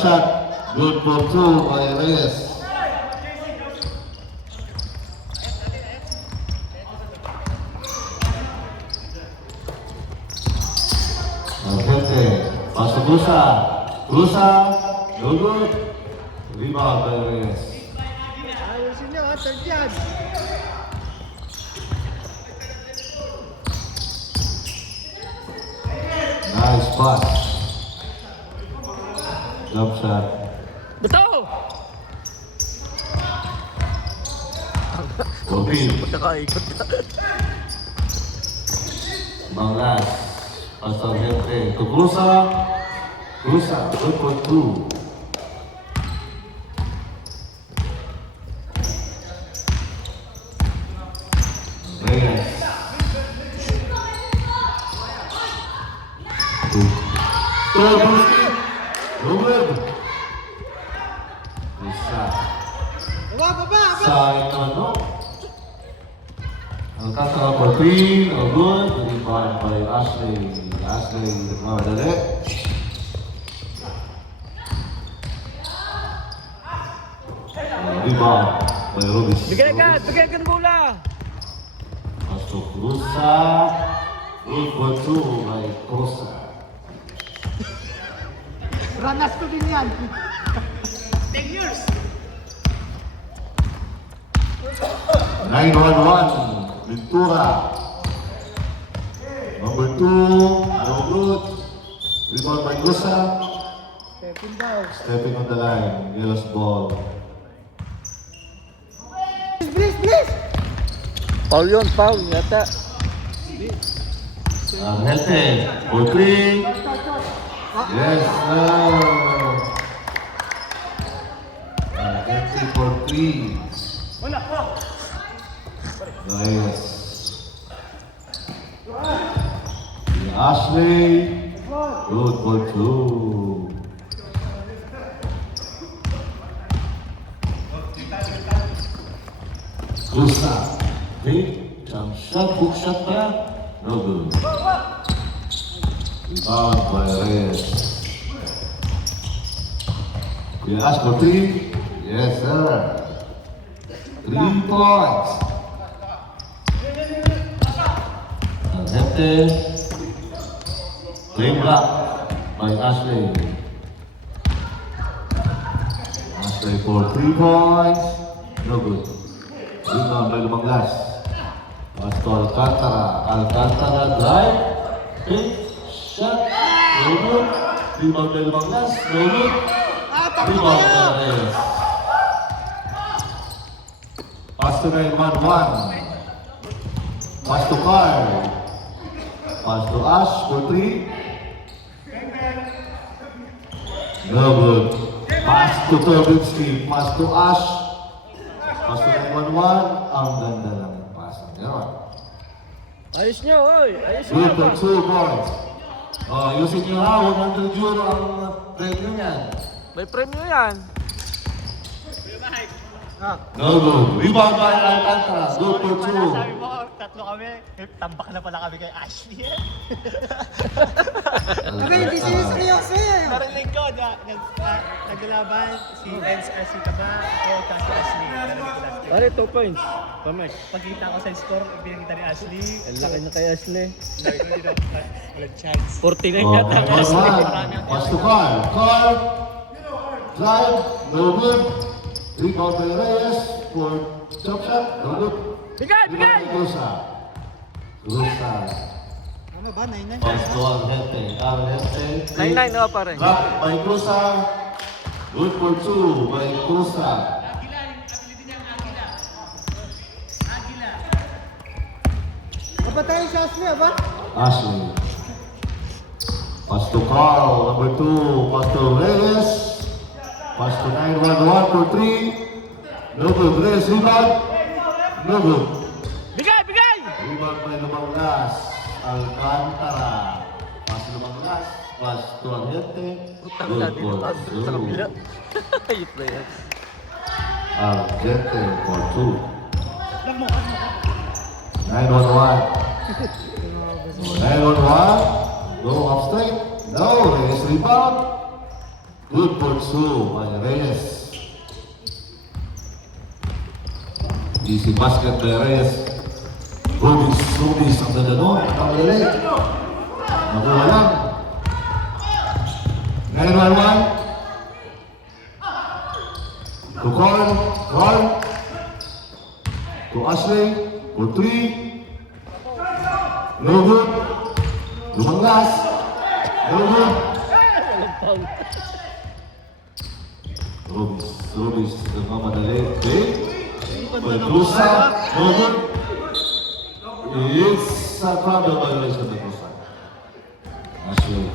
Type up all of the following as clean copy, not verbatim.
shot. Good for two by Reyes. Gente, pass to Cruza. Cruza, no good. Rebound by Reyes. Ayusin nyo, third yan. Nice pass. Jump shot. Betul! Gopil. Nakaikot na. Mangas. Pasal Gente. To Cruza. Cruza, good for two. Reyes. Robert. Bisa. Baba. Sa ano? Ang kakao for three, no good. Rebound by Ashley. Ashley, madali. Rebound by Rubis. Bigyan agad bola. Masuk Cruza. Good for two by Cruza. Ranas ko din yan. 9-1-1, Ventura. Number 2, no good. Rebound by Cruza. Stepping down. Stepping on the line, Yellow's ball. Please. Foul yun, foul yata. Helte, for 3. Yes, sir. Helte for 3. Nice. Ashley, good for 2. Cruza, big jump shot, hook shot pa, no good. Rebound by Reyes. You ask for 3? Yes, sir. 3 points. Gente. Claim back by Ashley. Ashley for 3 points. No good. Rebound by Lumanglas. Pass to Alcantara. Alcantara drive. Pick. Shot. No good. Rebound by Lumanglas. No good. Rebound by Reyes. Pass to 9-1-1. Pass to Carl. Pass to Ash for 3. No good. Pass to Turbinski. Pass to Ash. Pass to 9-1-1. Ang ganda ng pass. Yan. Ayos nyo, oy. Ayos nyo. Good for 2 points. Ayusin nyo ha. 100 euro ang premium yan. May premyo yan. No good. Rebound by Alcantara. Good for 2. Sabi mo, tatlo kami. Tambak na pala kami kay Ashley. Hindi seryoso eh. Narinig ko, naglalaban si Enz Asitaba o kasi Ashley. Narinig ko last year. Pare, 2 points. Pamek. Pagkita ko sa score, pinakita ni Ashley. Ang laki na kay Ashley. Sabi ko, hindi na walang chance. 49 yata ang Ashley. 9-1-1. Pass to Carl. Carl. Drive. No good. Rebound by Reyes for jump shot. No good. Bigay! Cruza. Cruza. Ano ba? 9-9? Pass to Argente. Argente. 9-9 pare. Drop by Cruza. Good for 2 by Cruza. Kapatay si Ashley, ba? Ashley. Pass to Carl. Number 2. Pass to Reyes. Pass to 9-1-1 for 3. No good. Reyes rebound. No good. Bigay! Rebound by Lumanglas. Alcantara. Pass to Lumanglas. Pass to Argente. Utang na Good dito. for Sa kabila. 2. Ayun na yan. Argente for 2. 9-1-1. 9-1-1. Go off straight. No. Reyes rebound. Good for two by Reyes. Easy basket by Reyes. Rubis ang dadano. Ang dali. Nakuha lang. 9-1-1. To Carl. To Ashley. For 3. No good. Lumanglas. No good. Rubis. Nagmamadali. Okay. Maglusa. No good. It's a problem violation of the Maglusa. Ashley.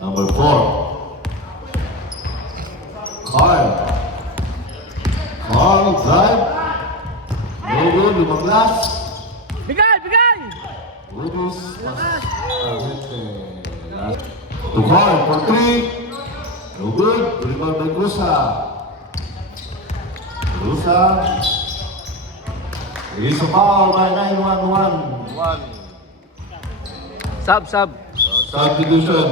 Number 4. Carl drive. No good. Lumanglas. Bigay! Rubis. To Carl for 3. No good. Rebound by Grusa. It's a foul by 9-1-1. Sub. Substitution.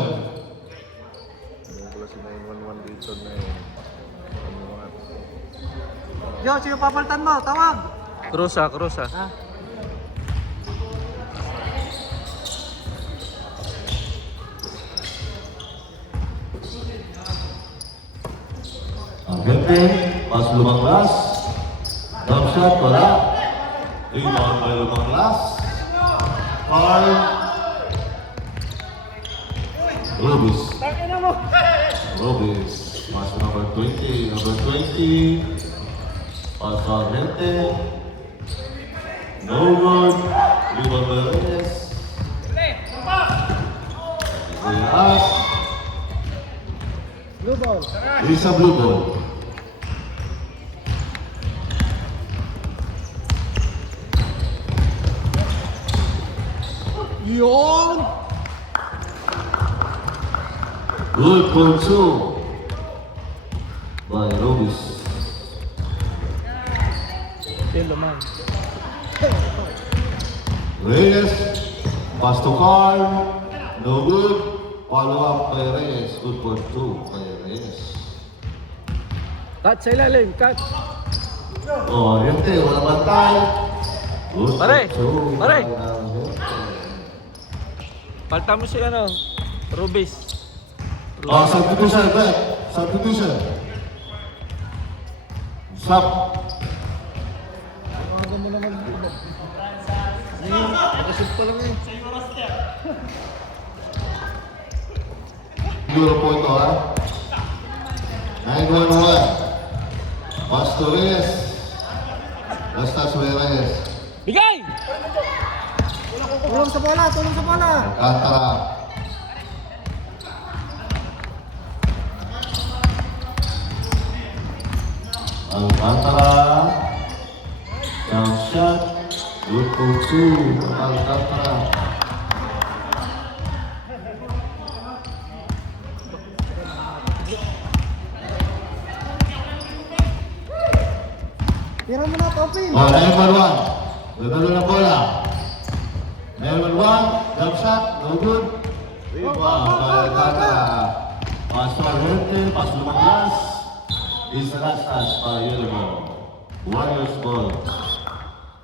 Yo, sino papalitan mo? Tawag! Krusa. Ang gante, pas Lumanglas. Dump shot, wala. Rebound by Lumanglas. Carl. Rubis. Pass to number 20. Pass to Gante. No good. Rebound by Reyes. Reyes. Blue ball. It's a blue ball. Yun! Good for 2 by Rubis. Yung laman. Reyes, pass to Carl, no good. Follow up by Reyes, good for 2 by Reyes. Cut sa ilalim, cut. Oh, Ariente, wala bantay. Good Pare, for 2 pare. by Ariente. Palta mo si Rubis. Oh, substitution. Stop. Tawagan mo naman. Nakasip pa lang eh. Siguro po ito, ha? 9-1-1. Pass to Reyes. Basta sa Reyes. Bigay! Tulong sa bola! Alcantara. Down shot. Good for 2. Alcantara. Tira mo na, Topin! Oh, 9-1-1. Dadalo na bola. 9-1-1. Jump shot. No good. Rebound by Alcantara. Pass to Ariente. Pass to Lumanglas. Is the last touch by Yellowball. Warriors ball.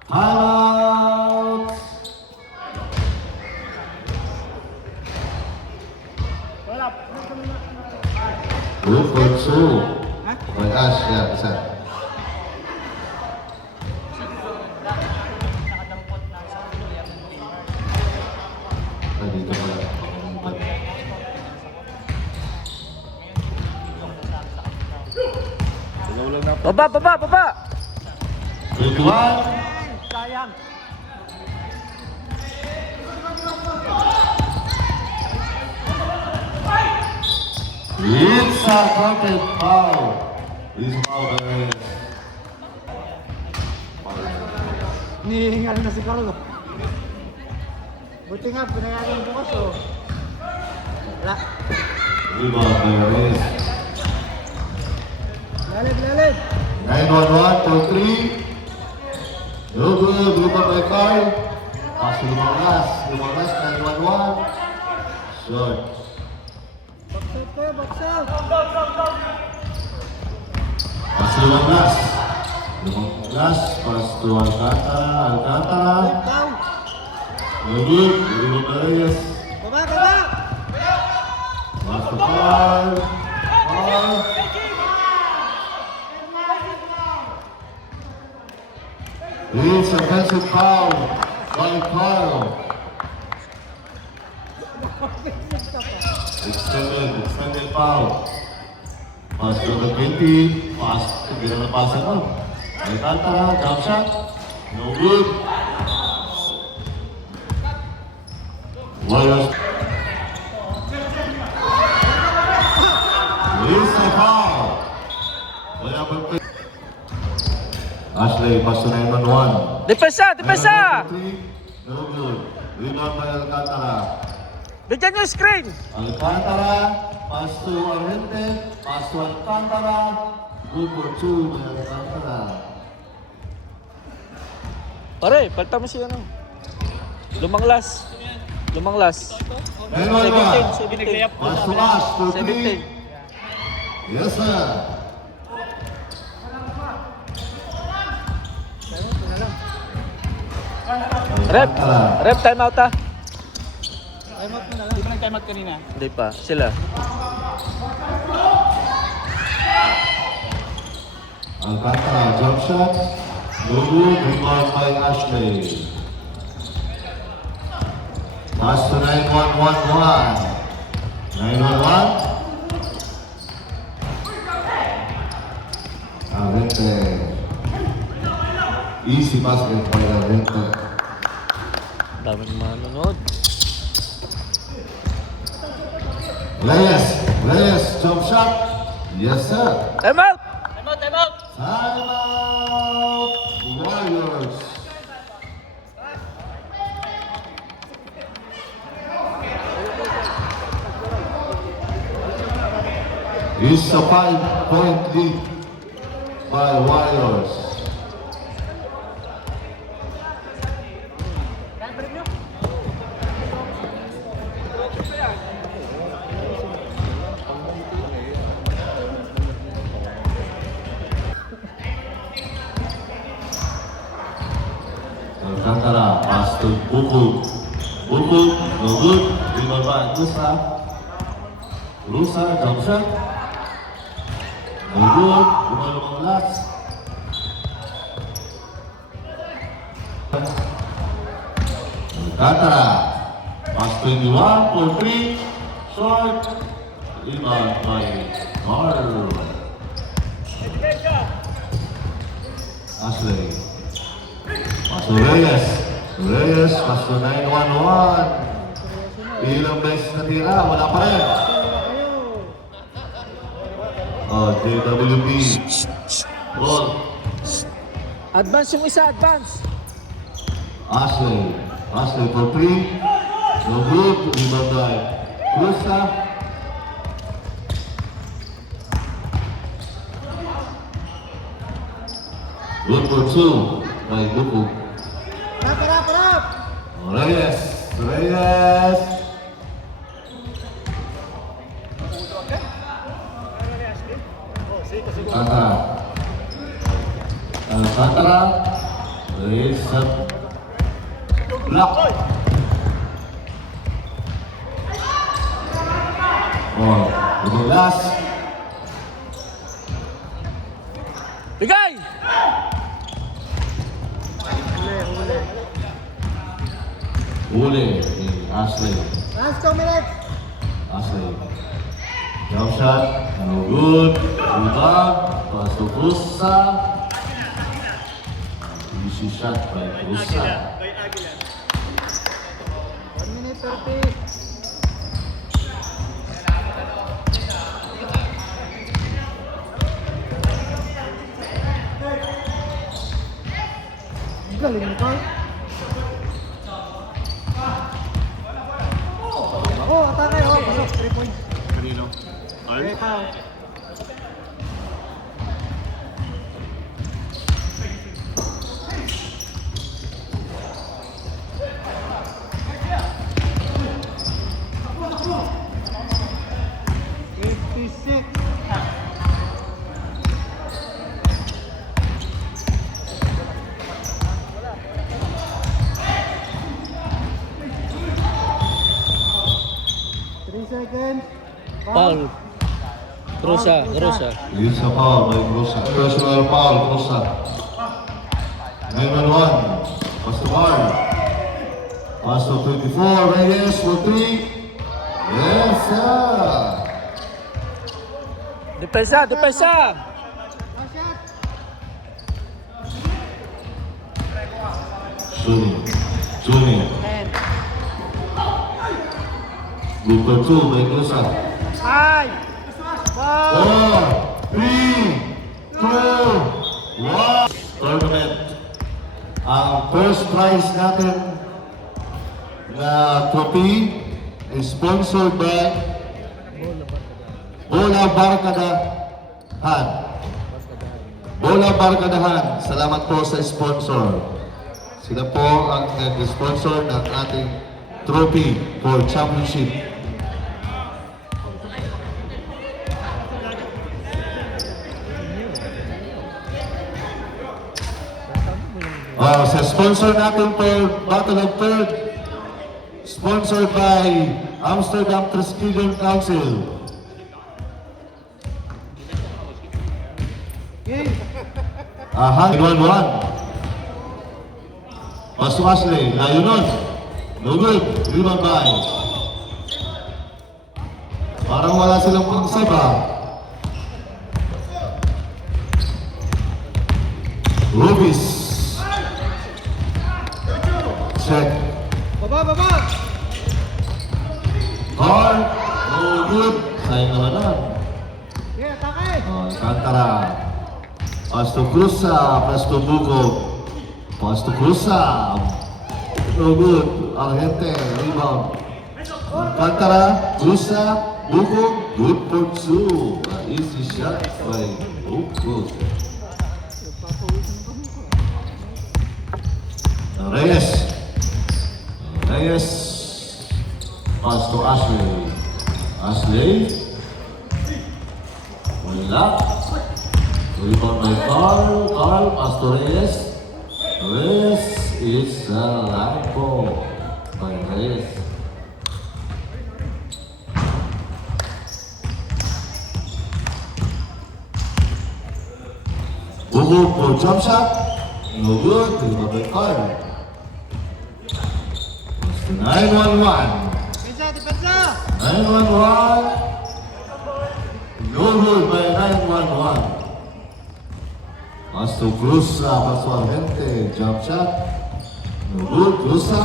Timeout. Good for 2. By Ash, yeah, isa. Dito pala. Baba! 21. Sayang! It's a counted foul. This foul by Reyes. Nihingal na si Carlo. Buti nga, pinayagan ko kaso. Wala. Rebound by Reyes. Lalit! 9-1-1 for 3. No good. Rebound by Carl. Pass to Lumanglas. 9-1-1. Short. Pass to Douglas. Douglas, pass to Alcantara. Alcantara. Very good. Very good, Reyes. Pass to Carl. Carl. It's offensive foul by Carl. Extended foul. Pass to the 20. Pass. Hindi na napasan mo. Alcantara, jump shot. No good. Warriors. It's a foul. Wala pa pa. Ashley, pass to 9-on-1. Depensa! Depensa! No good. Rebound by Alcantara. Bigyan nyo yung screen! Alcantara, pass to Arrente, pass to Alcantara. Good for 2 by Alcantara. Pare, palta mo siya ano. Lumang last. Lumang last. 9-on-1. 17. Pass to Ash for 3. 17. Yes, sir. Rep! Rep, time out ah. Di ba nag-time out kanina? Hindi pa, sila. Alcantara, jump shot. No good. Rebound by Ashley. Pass to 9-1-1-1. 9-1-1. Arrente. Easy basket by Arrente. Daming manonood. Reyes, jump shot. Yes, sir. Time out! Time out. Warriors. It's a 5-point lead by Warriors. Alcantara, pass to Buku. Buku, no good. Rebound by Lusa. Lusa, jump shot. No good. Rebound last. Alcantara, pass 21 for 3. Short. Rebound by Carl. Ashley. Pass to Reyes. Reyes, pass to 9-1-1. Ilang beses natira, wala pa rin. Oh, JWP. Ball. Advance yung isa, advance! Ashley. Ashley for 3. No good. Rebound by Lusa. Good for 2 by Buku. Reyes. Reyes. Alcantara. Alcantara. Reyes. Block. Oh, Douglas. Bigay! Uli. Ashley. Last 2 minutes. Ashley. Jump shot. No good. Rebound. Pass to Pusa. Easy shot by Pusa. 1 minute 30. Galing mo ka. Ako, atake. Oh, pasok. 3 points. Kanino? Okay, foul. 3-6. Paul. Grusa. It's a foul by Cruza. Personal foul, Cruza. 9-1. Pass to Bar. Pass to 24. Reyes for 3. Yes, sir. Depensa. Junior. Number 2 by Cruza. 4, 3, 2, 1. Tournament. Ang first prize natin na trophy is sponsored by Bola Barkadahan. Bola Barkadahan. Salamat po sa sponsor. Sila po ang nag-sponsor ng ating trophy for championship. Sa sponsor natin for Battle of Third, sponsored by Amsterdam Triskelion Council. Aha, 1-1. Pass to Ashley, layo nun. No good, rebound by. Parang wala silang pangsaba. Rubis. Check. Baba! Call. No good. Sayang naman na. Yeah, atake! Alcantara. Pass to Cruza. Pass to Buko. Pass to Cruza. No good. Argente. Rebound. Alcantara. Cruza. Buko. Good for 2. Easy shot by Buko. Reyes. Pass to Ashley. Wala. Rebound by Carl. Pass to Reyes. Reyes is a line ball by Reyes. Bugo for jump shot. No good. Rebound by Carl. 9-1-1. Depensa! 9-1-1. No good by 9-1-1. Pass to Cruza, pass to Argente, jump shot. No good, Cruza.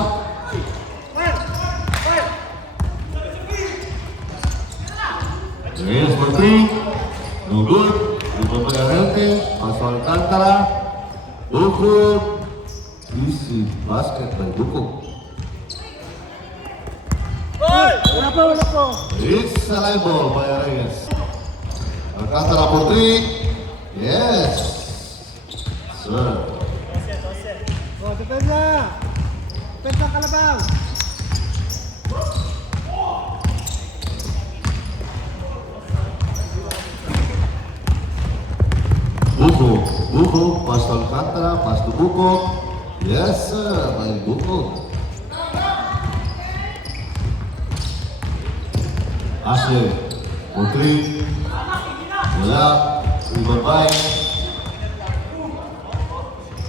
Reyes for 3. No good. Rebound by Argente, pass to Alcantara. Buko. Easy basket by Buko. Wala po! It's a live ball by Reyes. Alcantara for 3. Yes. Sir. Depensa! Depensa Kalabaw! Buko, pass to Alcantara, pass to Buko. Yes, sir, by Buko. Ashley, for 3. Wala. Rebound by.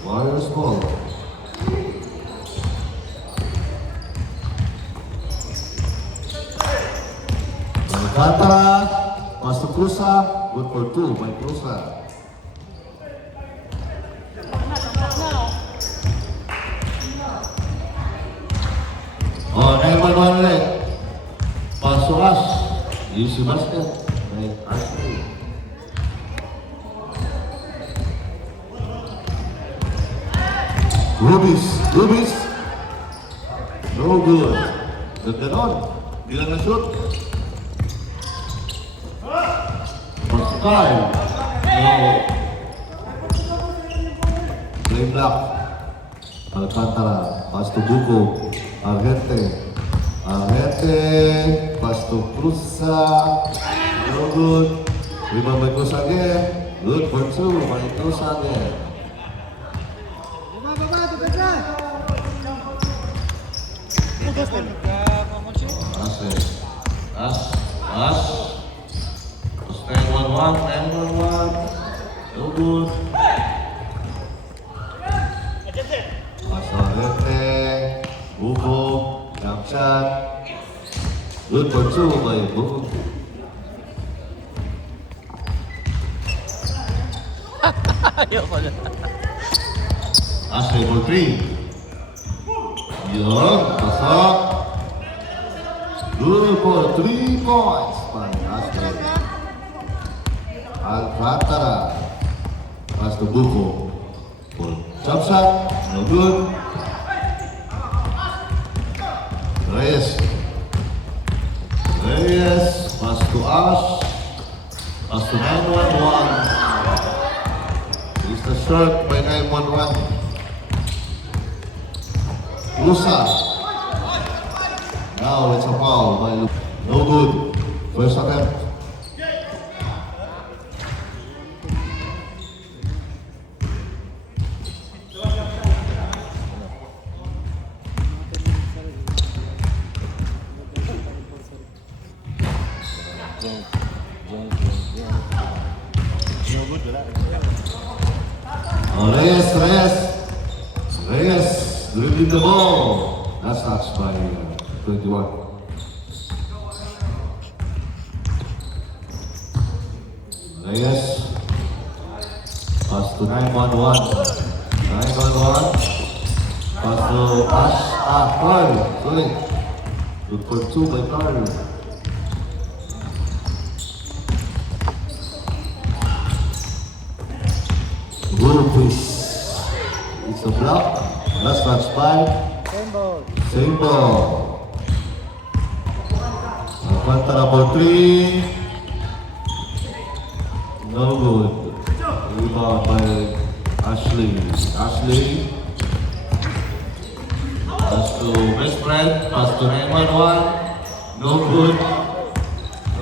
Warriors ball. Alcantara, pass to Cruza. Good for 2 by Cruza. Oh, 9-1-1 ulit. Pass to Ash. Easy basket by Ashley. Rubis. No good. Gaganon. Di lang na-shoot. Pass to Kyle. No. Play block. Alcantara. Pass to Buko. Argente. Pass to Cruza. No good. Rebound by Cruz again. Good for 2 by Cruz again. As. Terus 10-1-1. No good. Masarete. Bubo. Jump shot. Good for 2 by Bubo. Ayoko na. Ashley for 3. Yun, pasok. Good for 3 points by Ashley. Alcantara. Pass to Buko. For jump shot, no good. Reyes. Pass to Ash. Pass to 911. It's the short by 911. Lusa. Now it's a foul by Lusa. No good. First attempt. Reyes, dribbling the ball. That's touched by 21. Reyes, pass to 911. 911, pass to Ash. Carl, sorry. Good for 2 by Carl. Gurupis. It's a block. Last touch by. Same ball. Alcantara for 3. No good. Rebound by Ashley. Pass to best friend. Pass to 911. No good.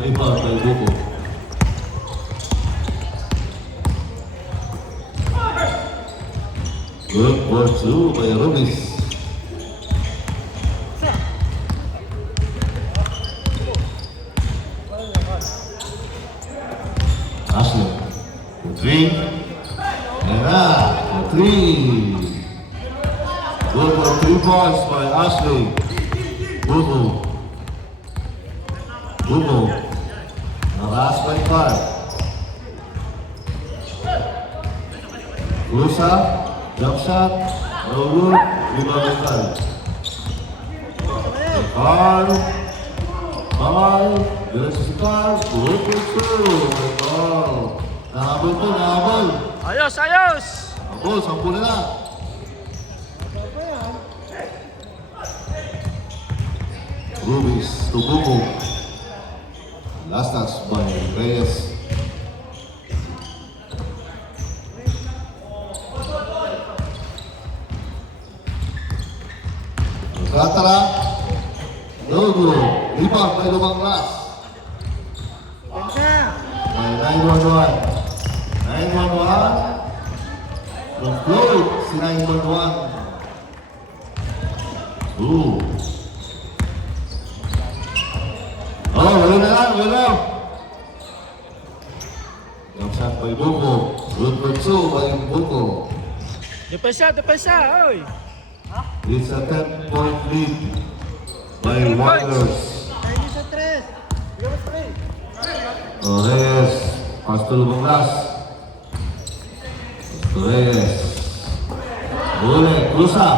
Rebound by Buko. Good for 2 by Rubis. Ashley for 3. For 3. Good for 3 points by Ashley. Bubu. Naras by Clark. Lusa. Jump shot, no good, rebound by Carl, diretso si Carl, good for 2, Carl. Nahabol. Ayos! Habol, 10 na lang. Rubis to Buko. Last touch by Reyes. Alcantara. No good. Rebound by Lumang Glass. By 911. 911. From float si 911. Wala. Jump shot by Buko. Good for 2 by Buko. Depensa, oy! It's a 10-point lead by Warriors. Reyes, pass to Lumanglas. Reyes. Cruza.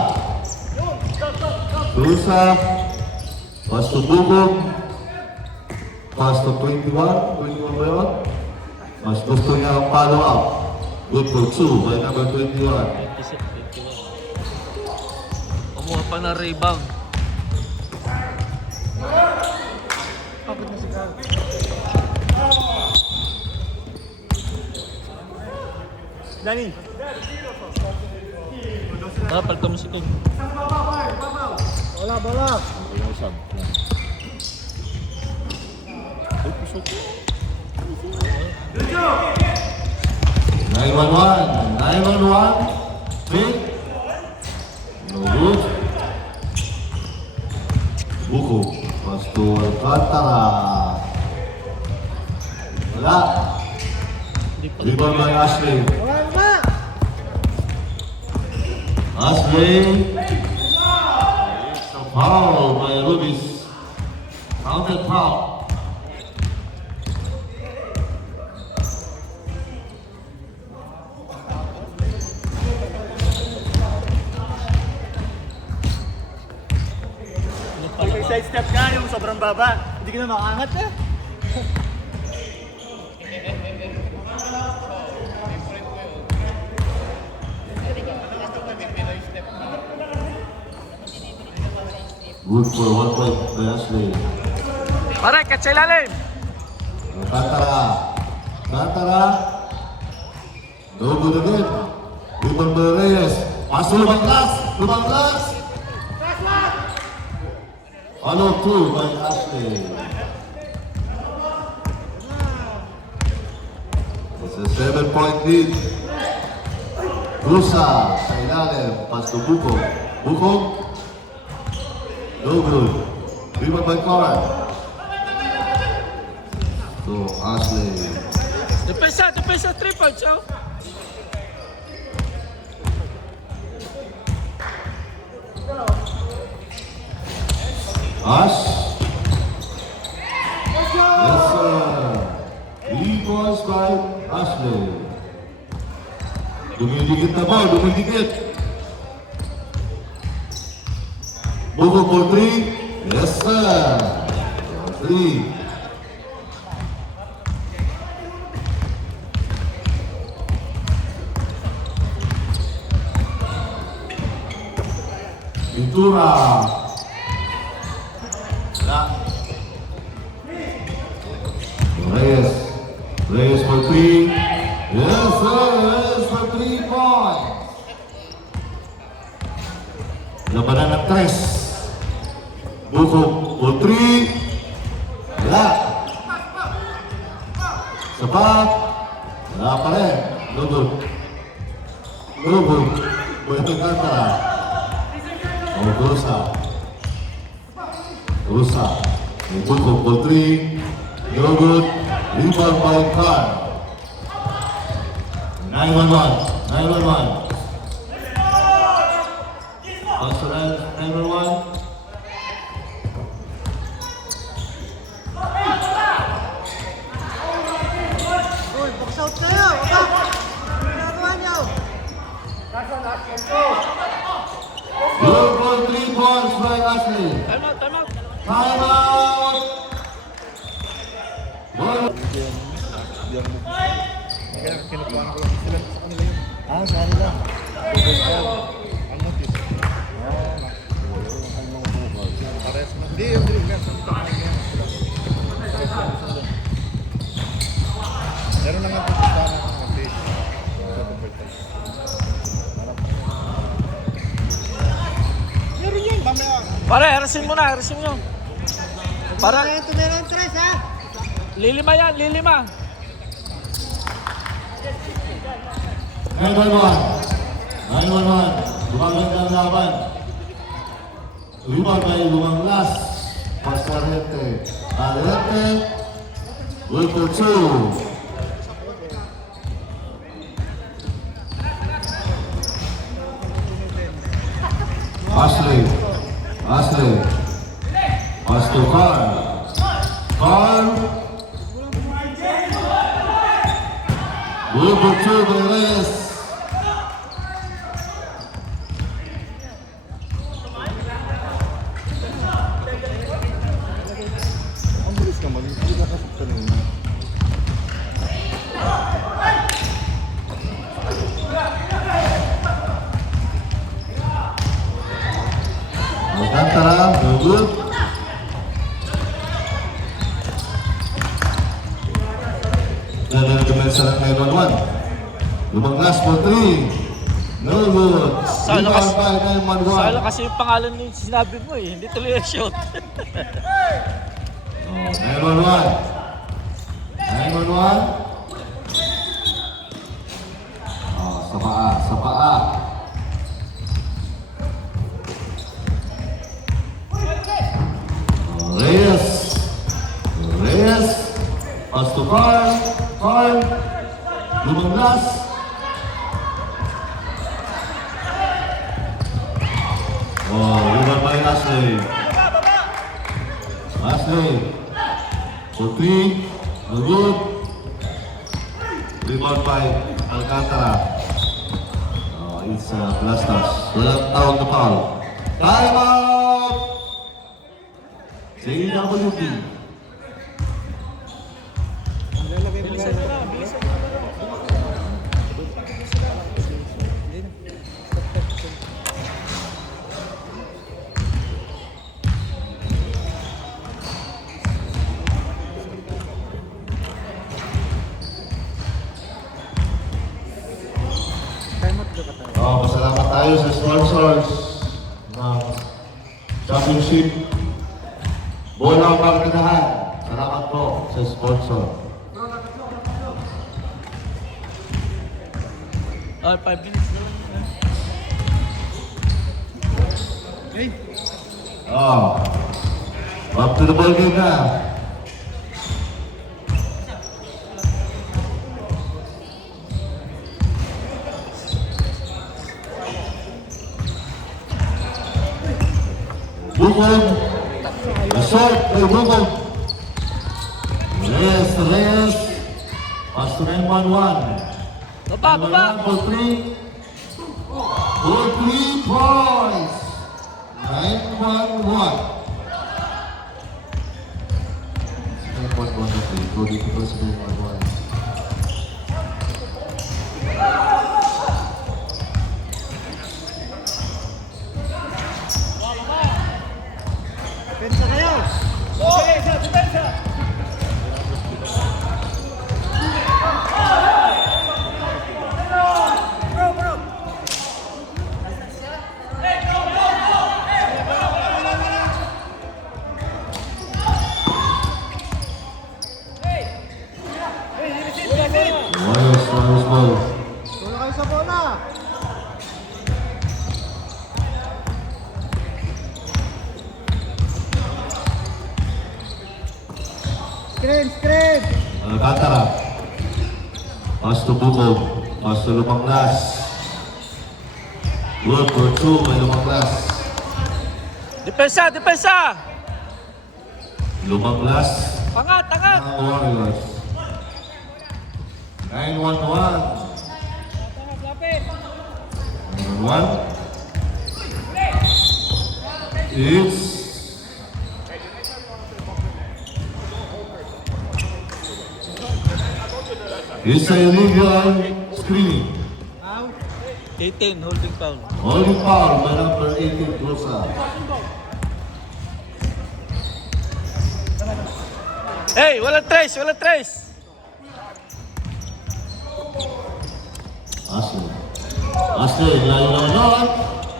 Pass to Bubog. Pass to 21 ba yun? Mas gusto niya ang follow up. Good for 2 by number 21. Kumuha pa ng rebound. Dani. Palta mo si King. Bola. 911. 911. Pick. No good. Buko. Pass to Alcantara. Wala. Rebound by Ashley. Ashley. It's a foul by Rubis. Counted foul. Pag side step ka, yung sobrang baba, hindi ka na makaangat eh. Good for 1 point by Ashley. Pare, catch sa ilalim. Alcantara. Alcantara. No good again. Rebound by Reyes. Pass to Lubang Glass. Lubang Glass. Follow through by Ashley. It's a 7-point lead. Rusa sa ilalim. Pass to Buko. Buko. No good. Rebound by Cora. So Ashley. Depensa, 3 points, oh. Ash. Yes, sir. 3 points by Ashley. Dumidikit na ball, dumidikit. Buko for 3. Yes, sir. 3. Pintura. Reyes. Reyes for 3. Yes, sir. Reyes for 3 points. Labanan ng 3. Buko for 3. Wala. Sapat. Wala pa rin. No good. No good. Pwede kanta. O Rusa. Rusa. Buko for 3. No good. Rebound by Carl. 911. 911. Pastoral 911. Uy, box out kayo! Ginagawa niyo! Good for 3 points by Ashley. Time out, time out. Time out. Ball. Ah, sorry lang. Hindi, yung drink lang. Meron lang ang pupuntahan ng update. Meron yun, mamaya. Pare, harasin mo na, harasin mo. Para, Meron tres, ha? lilima yan, lilima. 911. 911. Lumaganda ang laban. Rebound by Lumang Las. Pass to Arete. Arete. Good for 2. Ashley. Ashley. Pass to Carl. Carl. Good for 2 by Reyes. Ang bilis naman, hindi ka kasi kanina. Alcantara, no good. Demensa ng 911. Lumang Glass for 3. No good. Salo Rebound kasi, by 911. salo kasi yung pangalan ni sinabi mo eh. Hindi tuloy yung shot. 911. 911. Foul. Limang last. Oh, rebound by Ashley. Ashley. For 3. No good. Rebound by Alcantara. Oh, it's Blastas. Walang tawag na foul. Time out! JWP. Bilisan mo na, bilisan mo na. Oh, pasalamat tayo sa sponsors ng championship. Bola Markinahan. Salamat po sa sponsor. 5 minutes na lang. Oh, up to the ball game na. Bukod. Assault by Bukod. Reyes. Pass to 9-1-1. Baba! For 3 points. 9-1-1. 9-1-1 na 3. Go dito po sa 9-1-1. Pensa kayo. Warriors ball. Wala kayo sa bola. Screen. Alcantara. Pass to Bukog. Pass to Lumanglas. Work for 2 by Lumanglas. Depensa! Lumanglas. Angat! Ang Warriors. 9-1-1. 9-1. It's a illegal screening. 18, holding foul. Holding foul by number 18, Rosa. Hey, walang trace! Ashley, layo na.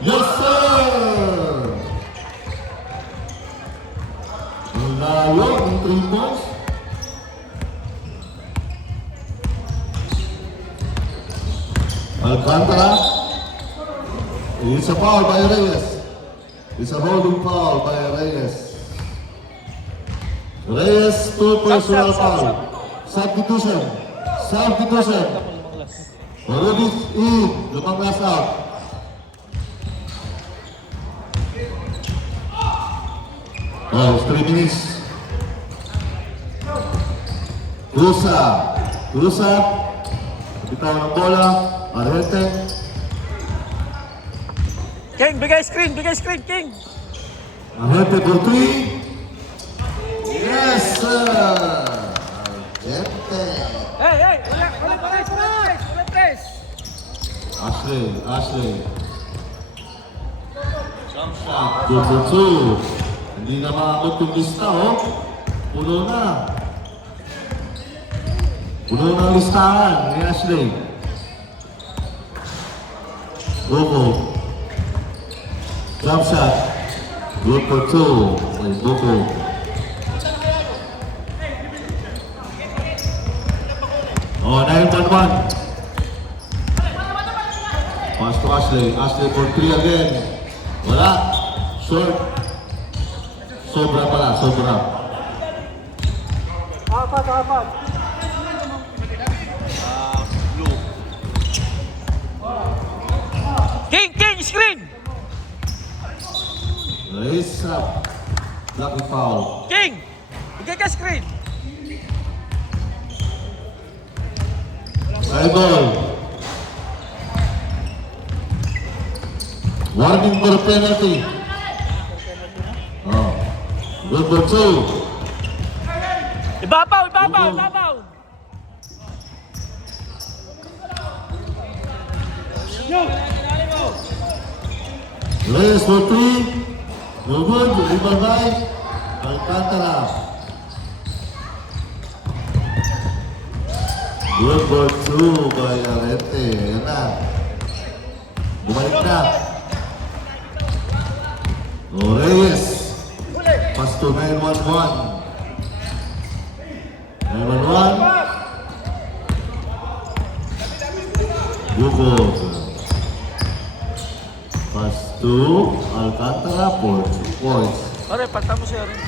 Yes, sir! Layo, ang 3 points. Alcantara. It's a foul by Reyes. It's a holding foul by Reyes. Reyes, 2 personal foul. Substitution. Lumanglas. Rubik in. Lumanglas out. Oh, it's 3 minutes. Rusa. Bitaw ng bola. Arete. King, bigay screen, King! Arete for 3. Yes, sir. Arete. Hey! Walang trace! Ashley. Jump shot. Good for 2. Hindi na maabot yung lista, oh. Puno na ang listahan ni Ashley. Boko. Jump shot. Good for 2. Ay, Boko. Oh, 9-1-1. Pass to Ashley. Ashley for 3 again. Wala. Short. Sobra. Apat. High ball. Warning for penalty. Oh. Good for 2. Ibabaw, ibabaw, ibabaw! Reyes for 3. No good. Rebound by Alcantara. Good for 2 by Arete. Ayan na. Bumalik na. Reyes. Pass to 9-1-1. 9-1-1. Bukog. Pass to Alcantara for 2 points. Pare, palta mo siya rin.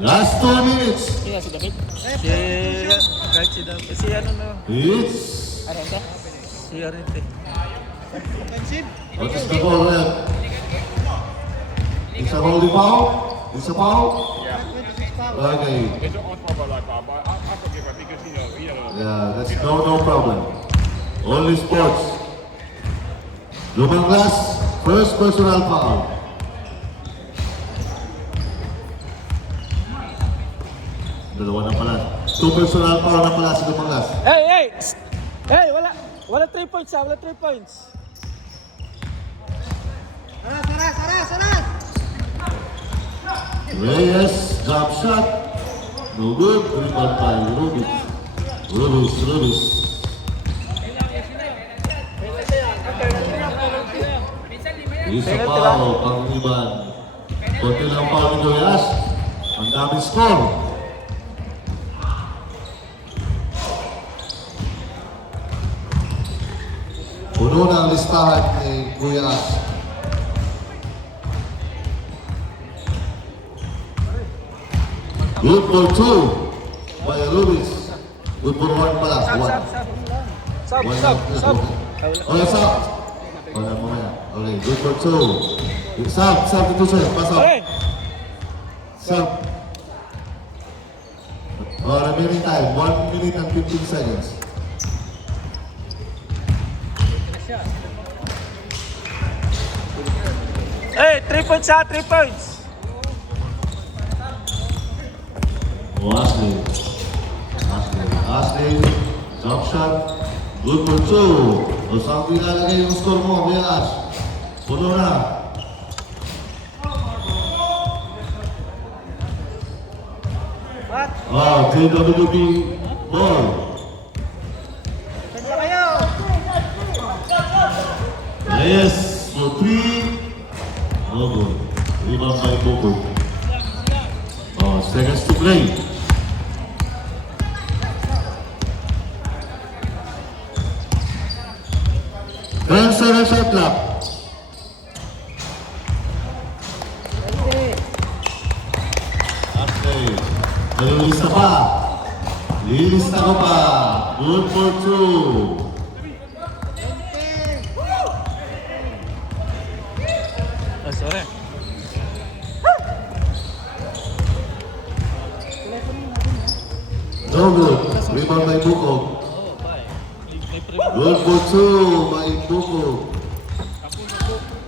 Last 2 minutes. Sino si David? Kahit si David. Si ano na? It's... Arente? Si Arente. What is the call there? It's a holding foul? It's a foul? Okay. It's on top of like that, but I forgive her because Yeah, that's no problem. Only sports. Lumang glass, first personal foul. Dalawa na pala. 2 personal foul na pala si Lumang glass. Hey, hey! Hey, wala! Wala 3 points ah, wala 3 points. Saras! Reyes, jump shot. No good. Rebound by Rubis. Rubis. Isa foul, pang-iban. Konti lang foul ni Joyas. Ang daming score. Puno na ang listahan ni Kuya As. Good for 2 by Rubis. Good for 1 pala. Sab, 1. sab, sab. Sab, One sab, lang. sab. Okay, sab. Wala mo yan. Okay, good for 2. Sab dito siya. Pass up. Pare! Sab. Remaining time, 1 minute and 15 seconds. Hey, 3 points ah, 3 points! Ashley, jump shot, good for 2. O saan pinalagay yung score mo, Kuya Ash? Puno na. JWB ball. Saan kayo? Reyes for 3. No good. Rebound by Boko. Seconds to play. Seven shot clock. Okay. Nalilista pa. Lilista ko pa. Good for 2. Ah, sorry. No good. Rebound by Bukog. Good for 2 by Bukog.